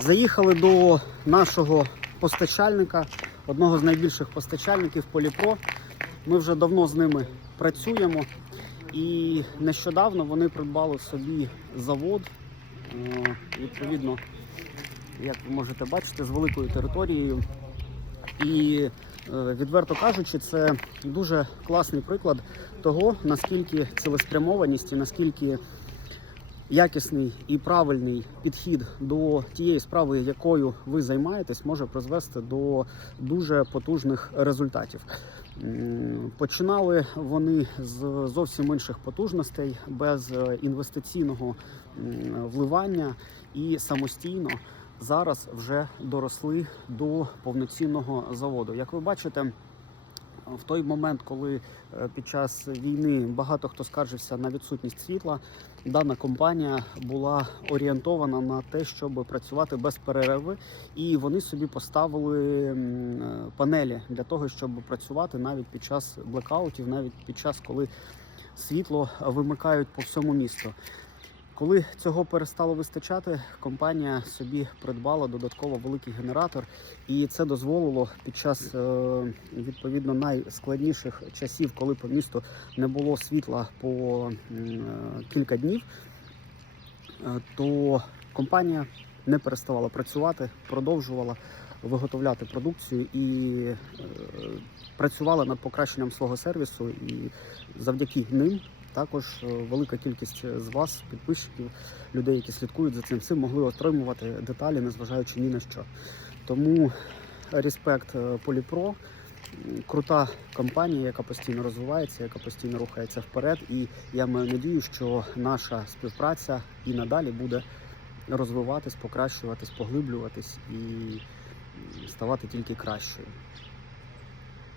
Заїхали до нашого постачальника, одного з найбільших постачальників Поліпро. Ми вже давно з ними працюємо. І нещодавно вони придбали собі завод, е, відповідно, як ви можете бачити, з великою територією. І е, відверто кажучи, це дуже класний приклад того, наскільки цілеспрямованість і наскільки якісний і правильний підхід до тієї справи, якою ви займаєтесь, може призвести до дуже потужних результатів. Починали вони з зовсім інших потужностей, без е, інвестиційного вливання і самостійно зараз вже доросли до повноцінного заводу. Як ви бачите, в той момент, коли е, під час війни багато хто скаржився на відсутність світла, дана компанія була орієнтована на те, щоб працювати без перерви, і вони собі поставили е, панелі для того, щоб працювати навіть під час блекаутів, навіть під час, коли світло вимикають по всьому місту. Коли цього перестало вистачати, компанія собі придбала додатково великий генератор, і це дозволило під час е, відповідно найскладніших часів, коли по місту не було світла по е, кілька днів, е, то компанія не переставала працювати, продовжувала виготовляти продукцію і працювала над покращенням свого сервісу. І завдяки ним також е, велика кількість з вас, підписчиків, людей, які слідкують за цим, всім могли отримувати деталі, незважаючи ні на що. Тому респект е, Поліпро. Крута компанія, яка постійно розвивається, яка постійно рухається вперед. І я маю надію, що наша співпраця і надалі буде розвиватись, покращуватись, поглиблюватись і ставати тільки кращою.